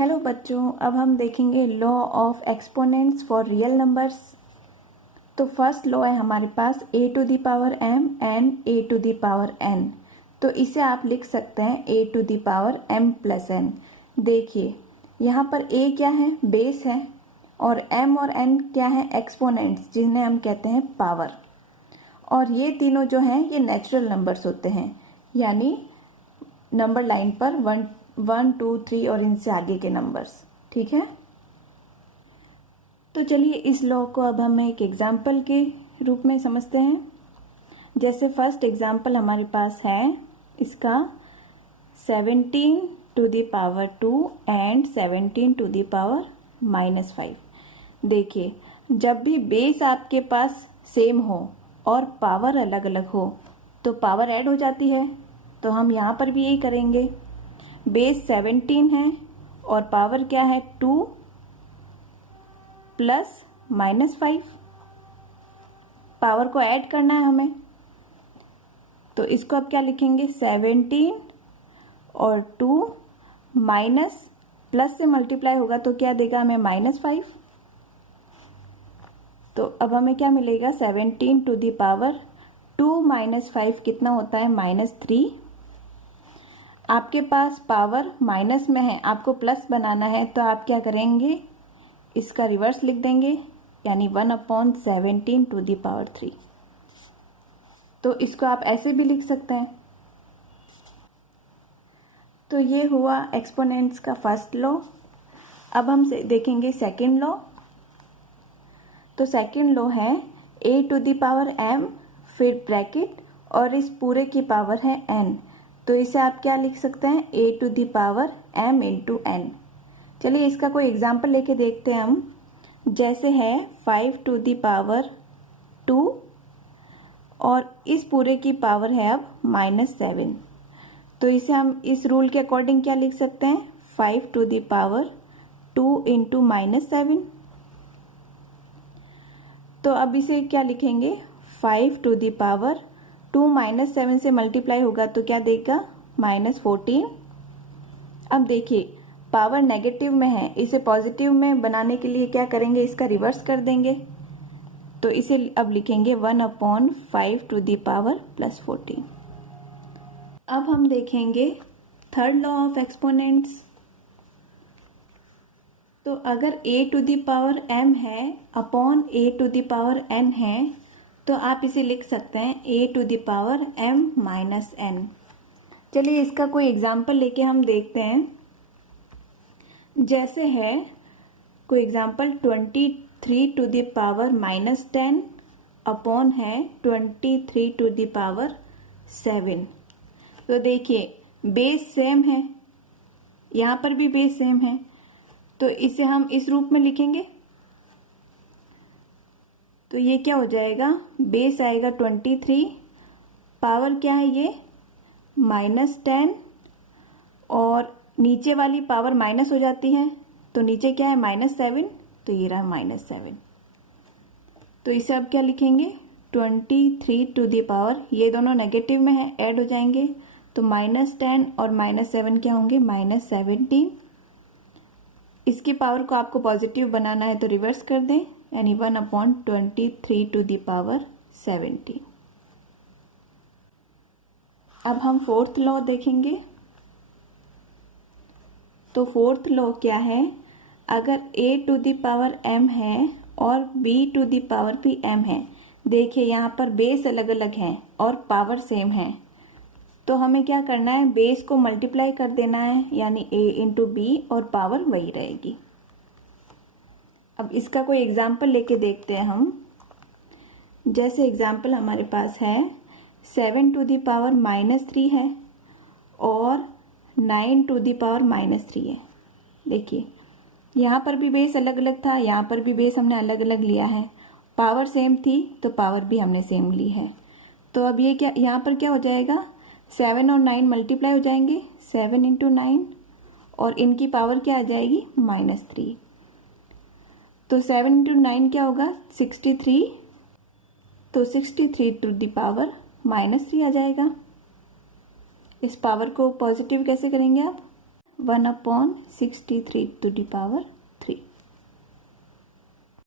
Hello बच्चों, अब हम देखेंगे law of exponents for real numbers. तो फर्स्ट लॉ है हमारे पास a to the power m and a to the power n। तो इसे आप लिख सकते हैं a to the power m plus n। देखिए यहाँ पर a क्या है, बेस है, और m और n क्या है, एक्सपोनेंट्स, जिन्हें हम कहते हैं पावर। और ये तीनों जो हैं ये नेचुरल नंबर्स होते हैं, यानी नंबर लाइन पर 1, 2, 3 और इनसे आगे के नंबर्स। ठीक है, तो चलिए इस लॉ को अब हम एक एग्जाम्पल के रूप में समझते हैं। जैसे फर्स्ट एग्जाम्पल हमारे पास है इसका 17 to the power 2 and 17 to the power -5। देखिए जब भी बेस आपके पास सेम हो और पावर अलग अलग हो तो पावर ऐड हो जाती है। तो हम यहाँ पर भी यही करेंगे। बेस 17 है और पावर क्या है 2 प्लस -5। पावर को ऐड करना है हमें, तो इसको अब क्या लिखेंगे, 17 और 2 माइनस प्लस से मल्टीप्लाई होगा तो क्या देगा हमें -5। तो अब हमें क्या मिलेगा, 17 टू द पावर 2 माइनस 5 कितना होता है, -3। आपके पास पावर माइनस में है, आपको प्लस बनाना है, तो आप क्या करेंगे, इसका रिवर्स लिख देंगे, यानी 1/17 टू द पावर 3। तो इसको आप ऐसे भी लिख सकते हैं। तो ये हुआ एक्सपोनेंट्स का फर्स्ट लॉ। अब हम देखेंगे सेकेंड लॉ। तो सेकेंड लॉ है a to the power m, फिर ब्रैकेट, और इस पूरे की पावर है n। तो इसे आप क्या लिख सकते हैं, a to the power m into n। चलिए इसका कोई एग्जाम्पल लेके देखते हैं हम। जैसे है 5 टू द पावर 2 और इस पूरे की पावर है अब -7। तो इसे हम इस रूल के अकॉर्डिंग क्या लिख सकते हैं, 5 टू द पावर 2 इंटू -7। तो अब इसे क्या लिखेंगे, 5 टू द पावर 2 -7 से मल्टीप्लाई होगा तो क्या देगा, -14। अब देखिए पावर नेगेटिव में है, इसे पॉजिटिव में बनाने के लिए क्या करेंगे, इसका रिवर्स कर देंगे। तो इसे अब लिखेंगे 1/5 टू द पावर +14। अब हम देखेंगे थर्ड लॉ ऑफ एक्सपोनेंट्स। तो अगर a to the power m है upon a to the power n है, तो आप इसे लिख सकते हैं a to the power m minus n। चलिए इसका कोई एग्जाम्पल लेके हम देखते हैं। जैसे है कोई example 23 to the power -10 upon है 23 टू द पावर 7। तो देखिए बेस सेम है, यहाँ पर भी बेस सेम है, तो इसे हम इस रूप में लिखेंगे। तो ये क्या हो जाएगा, बेस आएगा 23, पावर क्या है ये -10, और नीचे वाली पावर माइनस हो जाती है, तो नीचे क्या है -7, तो ये रहा -7। तो इसे अब क्या लिखेंगे, 23 टू द पावर, ये दोनों नेगेटिव में है, ऐड हो जाएंगे, तो -10 और -7 क्या होंगे, -17। इसकी पावर को आपको पॉजिटिव बनाना है तो रिवर्स कर दें, यानी 1/23 टू द पावर 17। अब हम फोर्थ लॉ देखेंगे। तो फोर्थ लॉ क्या है, अगर a to the power m है और b टू द पावर भी m है, देखिए यहाँ पर बेस अलग अलग हैं और पावर सेम है, तो हमें क्या करना है, बेस को मल्टीप्लाई कर देना है, यानी a इंटू बी, और पावर वही रहेगी। अब इसका कोई एग्जाम्पल लेके देखते हैं हम। जैसे एग्जाम्पल हमारे पास है 7 टू द पावर -3 है और 9 टू द पावर -3 है। देखिए यहाँ पर भी बेस अलग अलग था, यहाँ पर भी बेस हमने अलग अलग लिया है, पावर सेम थी तो पावर भी हमने सेम ली है। तो अब ये क्या, यहाँ पर क्या हो जाएगा, 7 और 9 मल्टीप्लाई हो जाएंगे, 7 इंटू 9, और इनकी पावर क्या आ जाएगी, -3। तो 7 इंटू 9 क्या होगा, 63, तो 63 टू द पावर -3 आ जाएगा। इस पावर को पॉजिटिव कैसे करेंगे आप, 1/63 टू द पावर